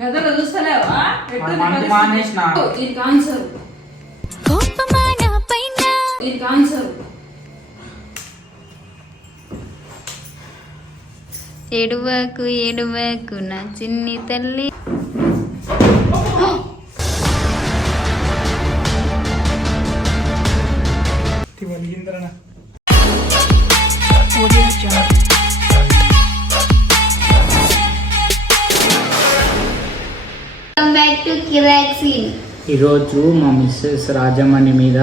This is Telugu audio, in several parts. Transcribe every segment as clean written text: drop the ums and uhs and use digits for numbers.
గదలో చూస్తలేవా దీనికి ఆన్సర్ ఏడువకు ఏడువకు నా చిన్ని తల్లి. ఈరోజు మా మిస్సెస్ రాజమణి మీద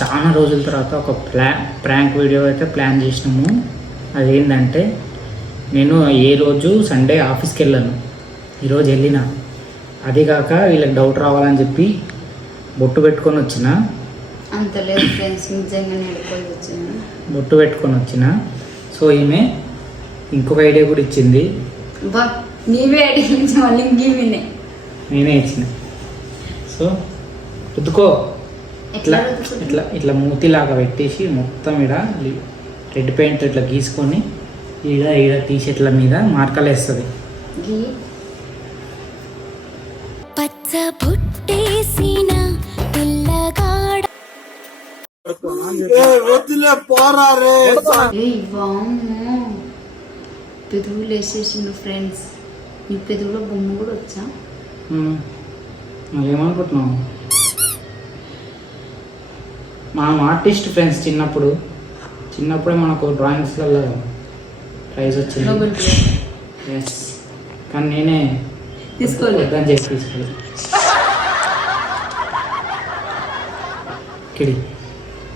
చాలా రోజుల తర్వాత ఒక ప్రాంక్ వీడియో అయితే ప్లాన్ చేసినాము. అదేంటంటే నేను ఏ రోజు సండే ఆఫీస్కి వెళ్ళాను, ఈరోజు వెళ్ళిన. అది కాక వీళ్ళకి డౌట్ రావాలని చెప్పి బొట్టు పెట్టుకొని వచ్చిన. అంత లేదు ఫ్రెండ్స్, నిజంగానే బొట్టు పెట్టుకొని వచ్చిన. సో ఈమె ఇంకొక ఐడియా కూడా ఇచ్చింది. నీవే అడిగించి మళ్ళీ నేనే ఇచ్చిన. సో రుద్దుకో, ఇట్లా ఇట్లా ఇట్లా మూతిలాగా పెట్టేసి మొత్తం ఈడ రెడ్ పెయింట్ ఇట్లా గీసుకొని ఈడ ఈడ టీషర్ట్ల మీద మార్కలు వేస్తుంది. పెదవులు వేసేసిండు ఫ్రెండ్స్. నీ పెదవులో బొమ్మ కూడా వచ్చా? ఏమనుకుంటున్నావు? మనం ఆర్టిస్ట్ ఫ్రెండ్స్. చిన్నప్పుడే మనకు డ్రాయింగ్స్లలో ప్రైజ్ వచ్చింది. ఎస్, కానీ నేనే తీసుకోలేదని చెప్పి తీసుకోలేదు. కిడి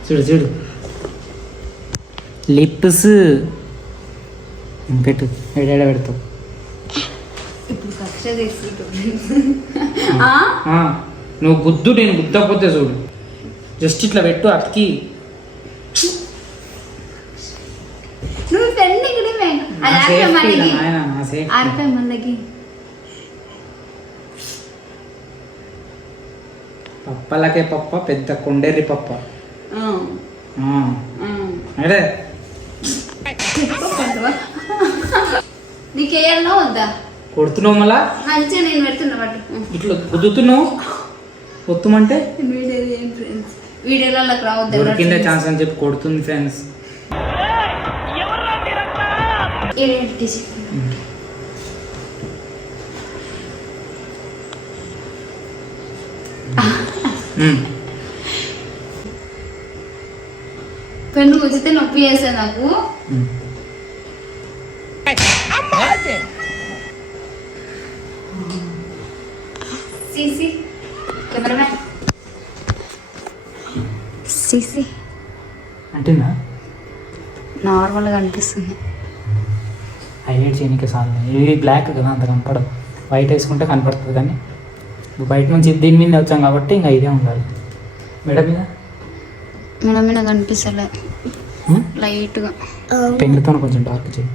చూడు చూడు, లిప్స్ పెట్టు, ఏడాడ పెడతావు. నువ్వు గుద్దు, నేను గుద్దకపోతే చూడు, జస్ట్ ఇట్లా పెట్టు అతికి. పప్పలకే పప్ప, పెద్ద కొండేరి పప్ప. అదే నీకేయాలనో వద్దా? కొడుతున్నావు మళ్ళా మంచిగా నేను పెడుతున్నా. ఇట్లా కుదుతున్నావు కొత్తమంటే వీడియోలో రావద్దు, దొరికిందే ఛాన్స్ అని చెప్పి కొడుతుంది ఫ్రెండ్స్. పెన్ను గుచ్చితే నొప్పి చేసా నాకు. సీసీ కెమెరామ్యాన్ సీసీ అంటేనా నార్మల్గా అనిపిస్తుంది. హైలైట్ చేయడానికి సాధన. ఇది బ్లాక్ కదా, అంత కనపడదు. వైట్ వేసుకుంటే కనపడుతుంది, కానీ బయట నుంచి దీని మీద వచ్చాం కాబట్టి ఇంకా ఇదే ఉండాలి. మెడ మీద కనిపిస్తలే, లైట్గా పెన్నుతో కొంచెం డార్క్ చేయి.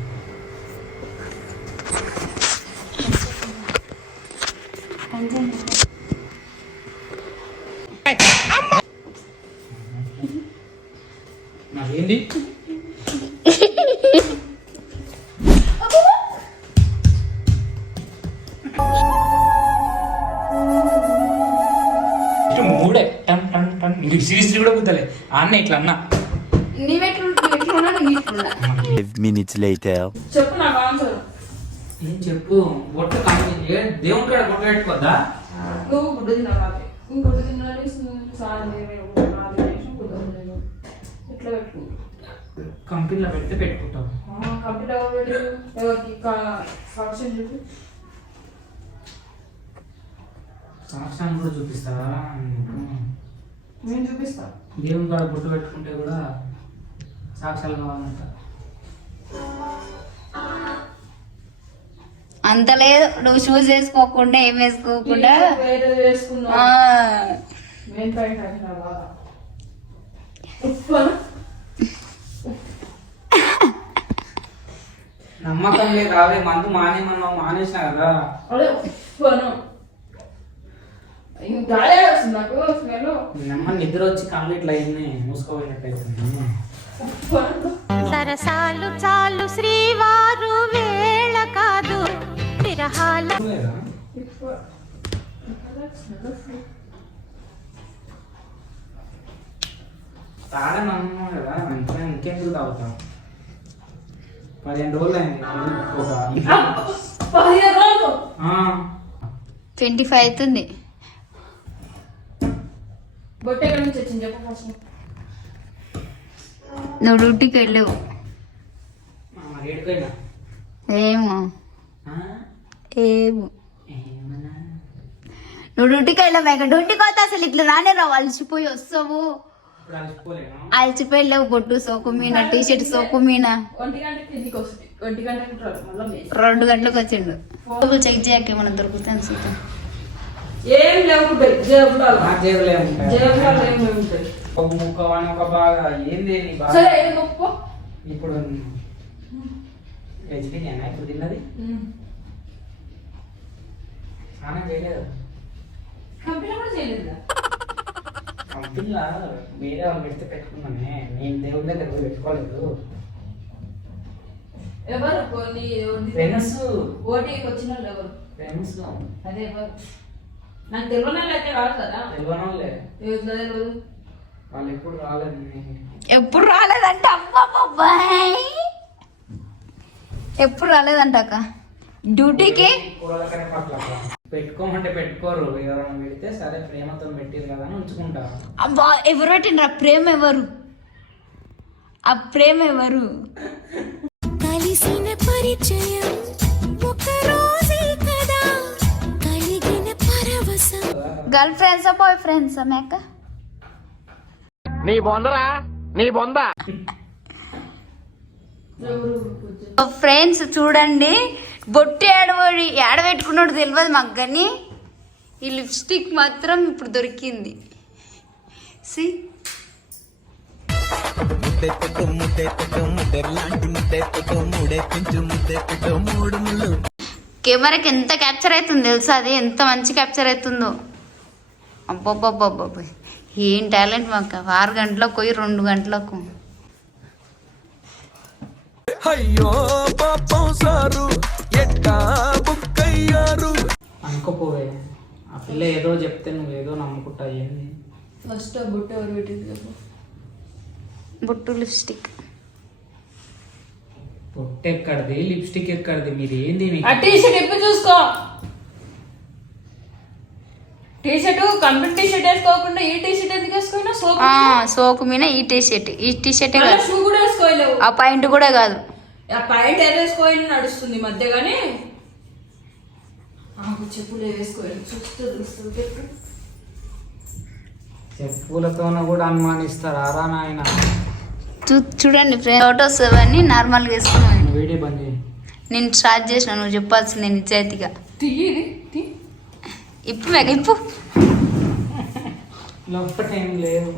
ఏంటి మూడే టన్ టన్ టన్ సిరీస్ కూడా కుదలే అన్న ఇట్లా అన్న. చెప్పు నాకు ఆన్సర్. ఏం చెప్పు? బొట్ట దేవుని కాడ బొట్ట పెట్టుకోద్దా? నువ్వు గుడ్డు తిన్నావు, గుడ్డు తిన్నాను ఇట్లా పెట్టుకో. కంపెనీలో పెడితే పెట్టుకుంటావు. కంపెనీలో పెట్టి ఫంక్షన్ చూపి సాక్ష్యాన్ని కూడా చూపిస్తారా? నేను చూపిస్తా. దేవుని కాడ బొట్టు పెట్టుకుంటే కూడా సాక్ష్యాలు కావాలంట. అంత లేదు, నువ్వు షూస్ వేసుకోకుండా ఏం వేసుకోకుండా నమ్మకం లేదు. రావే మందు మానేమన్నావు, మానేసినా కదా. నిద్ర వచ్చి కళ్ళు ఇట్లా అయింది, మూసుకోబోయినట్టయితుంది. సరసాలు చాలు శ్రీవారు వేళ కాదు తాగనన్నా కదా మంచిగా ఇంకెందుకు తాగుతాం 15 రోజులు అయింది ఒక 15 రోజులు 25 అవుతుంది. బొట్టు ఎక్కడి నుంచి వచ్చింది చెప్పు ఫస్ట్. నువ్వు డ్యూటీకి వెళ్ళావు. ఏడుకైనా ఏమో ఏమో నువ్వు డ్యూటీకి వెళ్ళావు. డ్యూటీకి వస్తే అసలు ఇట్లా రానే రావు, అలసిపోయి వస్తావు. అలసిపోయి వెళ్ళావు. బొట్టు సోకు మీన, టీషర్ట్ సోకు మీన. 1 గంటకి కిందికి వస్తుంది, 1 గంటకి మళ్ళీ 2 గంటలకు వచ్చిండు. చెక్ చేయక మనం దొరుకుతాను సీత. ఏం లేవు జేబులో జేబులో ఉంటాయి. జేబులో ఏమి ఉంటాయి. ఒక ముక్క వాని ఒక బాగా ఏంది నీ బాగా. సరే ఏం గొప్ప ఇప్పుడు వెజ్ బిర్యానీ ఇప్పుడు తిన్నది స్నానం చేయలేదు. కంపెనీ కూడా చేయలేదా? కంపెనీలా వేరే వాళ్ళు పెడితే పెట్టుకున్నానే, నేను దేవుడి దగ్గర పోయి పెట్టుకోలేదు. ఎవరు కొన్ని ఫ్రెండ్స్ ఓటీకి వచ్చిన వాళ్ళు ఎవరు? ఫ్రెండ్స్ అదే ఎవరు నాకు తెలియని వాళ్ళు అయితే కాదు కదా. తెలియని వాళ్ళే, తెలియదు. వాళ్ళు ఎప్పుడు రాలేదు. ఎప్పుడు రాలేదంట అబ్బాయి, ఎప్పుడు రాలేదంట అక్క డ్యూటీకి. పెట్టుకోమంటే పెట్టుకోరు, ఎవరైనా పెడితే సరే ప్రేమతో పెట్టిరు కదా అని ఉంచుకుంటారు. అబ్బా ఎవరు పెట్టిండ్రు? ఆ ప్రేమ ఎవరు? ఆ ప్రేమ ఎవరు? కలిసిన పరిచయం ఒక రోజే కదా కలిగిన పరవశం. గర్ల్ ఫ్రెండ్సా బాయ్ ఫ్రెండ్సా మేక? నీ బొందరా నీ బొంద. ఫ్రెండ్స్ చూడండి, బొట్టు ఏడబెట్టుకున్నాడు తెలియదు మాకు, కానీ ఈ లిప్స్టిక్ మాత్రం ఇప్పుడు దొరికింది. సి కెమెరాకి ఎంత క్యాప్చర్ అవుతుంది తెలుసా? అది ఎంత మంచి క్యాప్చర్ అవుతుందో. అబ్బబ్బబ్బబ్బబ్బ ఏం టాలెంట్ మాకు. 6 గంటలకు పోయి 2 గంటలకు. అయ్యో పాపం సారు ఎట్టా బుక్కయ్యారు. అనుకోపోవే, ఆ పిల్ల ఏదో చెప్తే నువ్వు ఏదో నమ్ముకుంటా. ఏంది ఫస్ట్ బొట్టు ఎవరు పెట్టింది చెప్పు. బొట్టు లిప్స్టిక్. పొట్టు ఎక్కడిది, లిప్స్టిక్ ఎక్కడిది? మీరు ఏంది ఆ టీషర్ట్ ఎప్పుడు చూసుకో. టీషర్ట్ కంపెనీ టీషర్ట్ వేసుకోకుండా ఈ టీషర్ట్ ఎందుకు వేసుకోయినా? సోకు మీద ఈ టీషర్ట్, ఈ టీషర్ట్ షూ కూడా వేసుకోలేవు. ఆ పాయింట్ కూడా కాదు. ఆ పాయింట్ ఏదో వేసుకోవాలి నడుస్తుంది మధ్య, కానీ చెప్పులు వేసుకోవాలి. చూస్తుంది చెప్పులతోన కూడా అనుమానిస్తారు ఆరా నాయన. చూడండి ఫ్రెండ్, ఫోటోస్ అవన్నీ నార్మల్గా వేసుకున్నాను. వీడియో బంద్ చేయి. నేను స్టార్ట్ చేసిన, నువ్వు చెప్పాల్సిందే నిజాయితీగా. ఇప్పు మేక ఇప్పు. లోపటేం లేదు.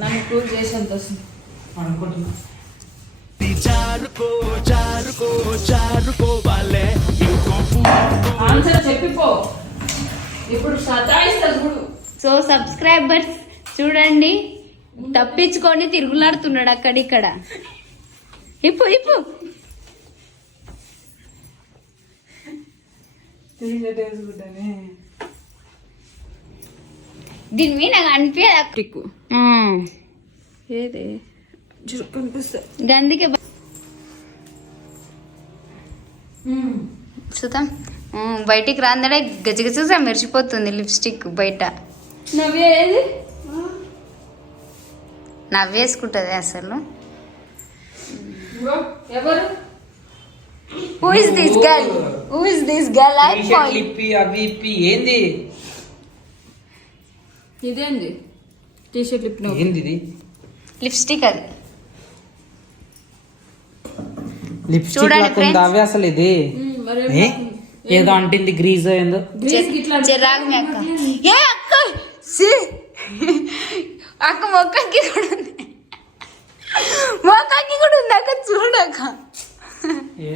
నన్ను ప్రూవ్ చేసేంత వస్తుంది అనుకుంటున్నా. ఆన్సర్ చెప్పిపో. ఇప్పుడు సతాయిస్తా చూడు. సో సబ్స్క్రైబర్స్ చూడండి, తప్పించుకొని తిరుగులాడుతున్నాడు అక్కడిక్కడ. ఇప్పు ఇప్పు. దీని మీద నాకు అనిపించదు. ఏదే కనిపిస్తా అందుకే చూద్దాం. బయటికి రాందడే గజగజగా మెరిసిపోతుంది లిప్స్టిక్ బయట. నవ్వేది నవ్వేసుకుంటుంది అసలు. ఎవరు? Who is this girl? Who is this girl? I T-shirt లిప్పి అవి ఇప్పి ఏంది? ఇదేంది టీషర్ట్ లిప్? ఏంది ఇది? లిప్స్టిక్. అది లిప్స్టిక్ చూడండి లాగా friends. అవి అసలు ఇది ఏదో అంటింది గ్రీజ్ ఏందో. చిరాకు మీ అక్క. ఏ అక్క అక్క మొక్కకి కూడా ఉంది, మొక్కకి కూడా ఉంది అక్క. చూడక్క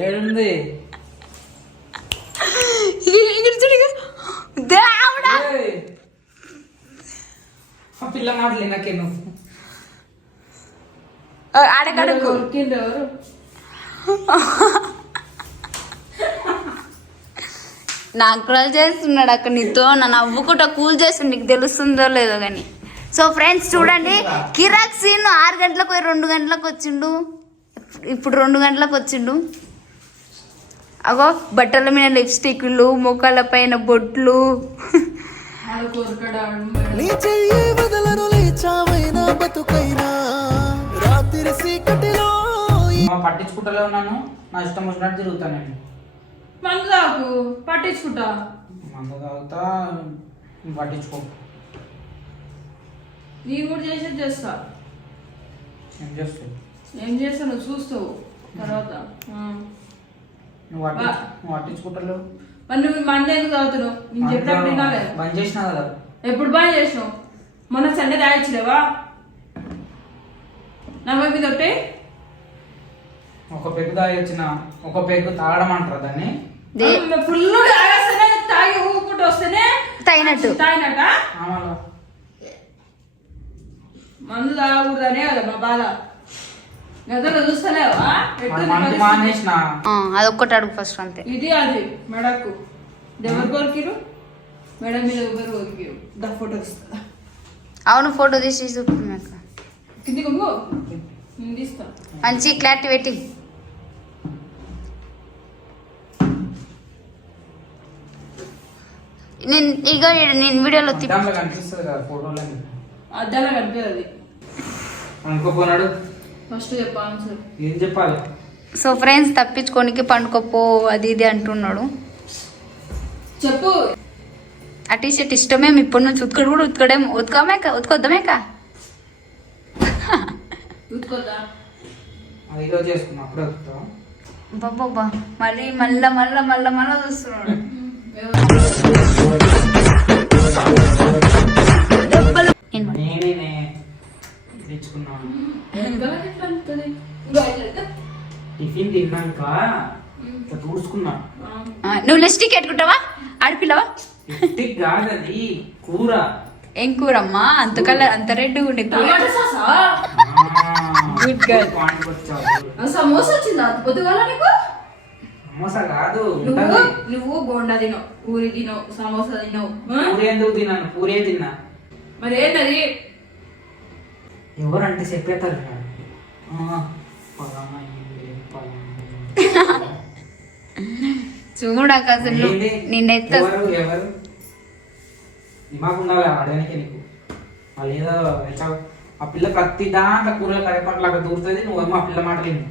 ఏడుంది? దేవుడా, ఆ పిల్ల మాటలే నాకేను. ఆడకడుకు. ఎవరు? నాకు ట్రోల్ చేస్తున్నాడు అక్కడ నీతో నన్ను నవ్వుకుంటా కూల్ చేస్తుండు, నీకు తెలుస్తుందో లేదో కానీ. సో ఫ్రెండ్స్ చూడండి, కిరాక్ సీన్ 6 గంటలకు 2 గంటలకు వచ్చిండు, ఇప్పుడు 2 గంటలకు వచ్చిండు. అగో బట్టల మీద లిప్స్టిక్లు, ముఖాల పైన బొట్లు. నీ చెయ్యి వదలను లేచావైనా బతుకైనా రాత్రి చీకటిలో పట్టించుకుంటలే ఉన్నాను, నా ఇష్టం వచ్చినట్టు తిరుగుతాను నేను. మందు తాగు, పట్టించుకుంటా. మందు తాగుతా, పట్టించుకో. నేను కూడా చేసేది చేస్తా. ఏం చేస్తావు? ఏం చేస్తాను చూస్తావు తర్వాత. నువ్వు పట్టించుకుంటలేవు. మరి నువ్వు మంది ఎందుకు తాగుతున్నావు? నేను చెప్పినప్పుడు వినాలి. బంద్ చేసినా కదా. ఎప్పుడు బంద్ చేసినావు? మొన్న సండే తాగొచ్చులేవా? నా మీద ఒకటి ఒక పెగ్గు తాగొచ్చిన, ఒక పెగ్గు తాగడం అంటారు దాన్ని. ఫుల్ తాగేస్తేనే, తాగి ఊపుకుంటూ వస్తేనే తాగినట్టు. తాగినట్ట మందు తాగకూడదనే కదా మా బాధ. గదలో చూస్తలేవా? మానేసిన. అదొక్కటి అడుగు ఫస్ట్ అంతే. ఇది అది మెడకు ఎవరు కొరికిరు, మెడ మీద ఎవరు కొరికిరు. దా ఫోటో ఇస్తా. అవును, ఫోటో తీసి చూపుతున్నాక కింది కొమ్ము తీస్తా. మంచి క్లారిటీ పెట్టి. నేను ఇక నేను వీడియోలో కనిపిస్తుంది కదా ఫోటోలో. అద్దాల కనిపించదు. అనుకోపోనాడు. ఫస్ట్ చెప్పాను సార్. ఏం చెప్పాలి? సో ఫ్రెండ్స్ తప్పించుకోనికి పండుకోపో అది ఇది అంటున్నాడు. చెప్పు. ఆ టీ షర్ట్ ఇష్టమేమి ఇప్పటి నుంచి ఉతుకడు కూడా ఉతుకడేమో. ఉతుకొద్దామేక ఉతుకోద్దా? అది ఈరోజు చేసుకున్నా, అప్పుడే ఉతుకుతావా? బాబా మళ్ళీ మళ్ళా మళ్ళా మళ్ళా మళ్ళా చూస్తున్నాడు. నేనే తెచ్చుకున్నాను. టిఫిన్ తిన్నాక చూసుకున్నా. నువ్వు లిస్టిక్ పెట్టుకుంటావా? ఆడపిల్లవా? లిప్స్టిక్ కాదు, అది కూర. ఏం కూరమ్మా? అంత కలర్ అంత రెడ్ ఉండే కూర. టమాటా సాసా? Good girl. సమోసా వచ్చిందా పొద్దుగాల నీకు? సమోసా కాదు. నువ్వు బోండా తినవు, పూరి తినవు, సమోసా తినవు. పూరి ఎందుకు తిన్నాను? పూరే తిన్నా. మరి ఏంటది? ఎవరంటే చెప్పేస్తారు. చూడక అసలు నిన్నెత్త ఎవరు దిమాగ్ ఉండాలి ఆడడానికి నీకు. వాళ్ళు ఏదో ఆ పిల్ల ప్రతి దాంట్లో కూరలు కరిపట్లాగా దూరుతుంది, నువ్వేమో ఆ పిల్ల మాట విను.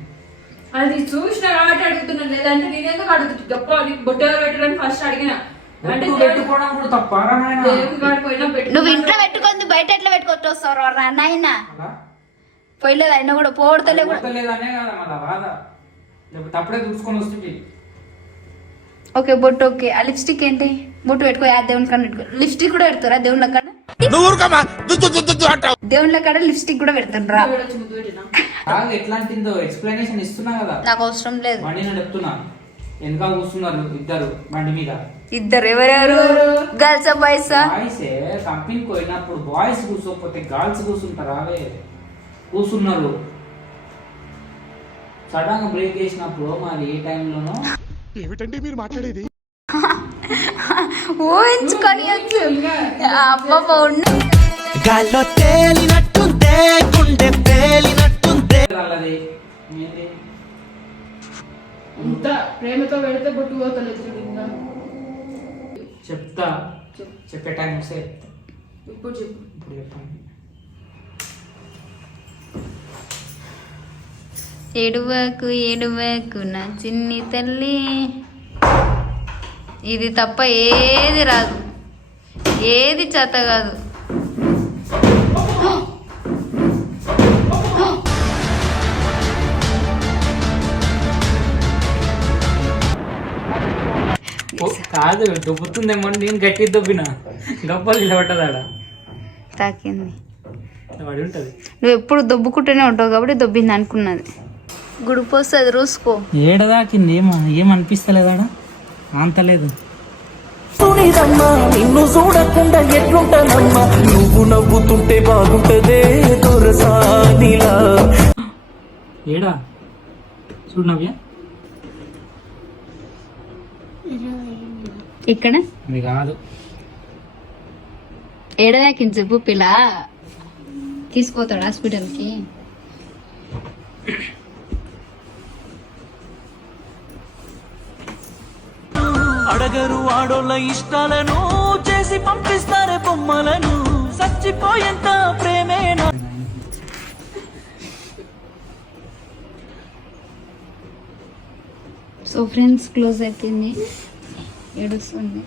అది చూసిన కాబట్టి అడుగుతున్నాను, లేదంటే నేనేందుకు అడుగుతుంది గొప్ప. నీకు బొట్ట ఎవరు పెట్టారని ఫస్ట్ అడిగినా. అంటే పెట్టుకోవడం కూడా తప్ప. దేవుడి కాడ పోయినా నువ్వు ఇంట్లో పెట్టుకుంది బయట ఎట్లా పెట్టుకోవచ్చు వస్తారు నాయన? పోయలేదు అయినా కూడా పోడతలే కూడా. లేదనే కదా మళ్ళా బాధ. లేకపోతే అప్పుడే చూసుకొని వస్తుంది. ఓకే బొట్టు ఓకే. ఆ లిప్స్టిక్ ఏంటి? బొట్టు పెట్టుకో, ఆ దేవుని కాడ పెట్టుకో. లిప్స్టిక్ కూడా పెడతారా దేవుళ్ళ కాడ? దేవుళ్ళ కాడ లిప్స్టిక్ కూడా పెడతారా? ఎట్లాంటిందో ఎక్స్ప్లెనేషన్ ఇస్తున్నా కదా. నాకు అవసరం లేదు. బండి నేను చెప్తున్నా, వెనకాల కూర్చున్నారు ఇద్దరు బండి మీద. ఇద్దరు ఎవరెవరు? Girls boys? బాయ్స్ కంపెనీకి పోయినప్పుడు బాయ్స్ కూర్చోకపోతే గర్ల్స్ కూర్చుంటారా? అవే కూర్చున్నారు. సడన్ గా బ్రేక్ చేసినప్పుడు మరి ఏ టైంలోనో ఏమిటండి మీరు మాట్లాడేది? ఊహించుకొని అబ్బా గాల్లో తేలినట్టుందే, గుండె తేలినట్టుందే. అల్లది ఏంటి? ఇంత ప్రేమతో పెడితే బొట్టు పోతలేదు. చెప్తా, చెప్పే టైం వస్తే చెప్తా. ఇప్పుడు చెప్పు. ఇప్పుడు చెప్పండి. ఏడువకు ఏడువకు నా చిన్ని తల్లి, ఇది తప్ప ఏది రాదు, ఏది చేత కాదు. కాదు దుబ్బుతుందేమో, నేను గట్టి దొబ్బిన గప్పలు నిలబట్టదాడ తాకింది. పడి ఉంటది. నువ్వు ఎప్పుడు దొబ్బుకుంటూనే ఉంటావు కాబట్టి దొబ్బింది అనుకున్నది. గుడిపోస్తుంది రూసుకో. ఏడదాకింది ఏమనిపిస్తలేదాడా? అంతలేదు. నిన్ను చూడకుండా ఎట్లుంటానమ్మా, నువ్వు నవ్వుతుంటే బాగుంటదే దొరసానిలా. ఏడా చూడు నవ్య. ఇక్కడ అది కాదు. ఏడదాకింది చెప్పు పిల్ల తీసుకుపోతాడు హాస్పిటల్కి. అడగరు ఆడోళ్ళ ఇష్టాలను చేసి పంపిస్తారే బొమ్మలను చచ్చిపోయేంత ప్రేమేనా. సో ఫ్రెండ్స్ క్లోజ్ అయిపోయింది, ఏడుస్తుంది.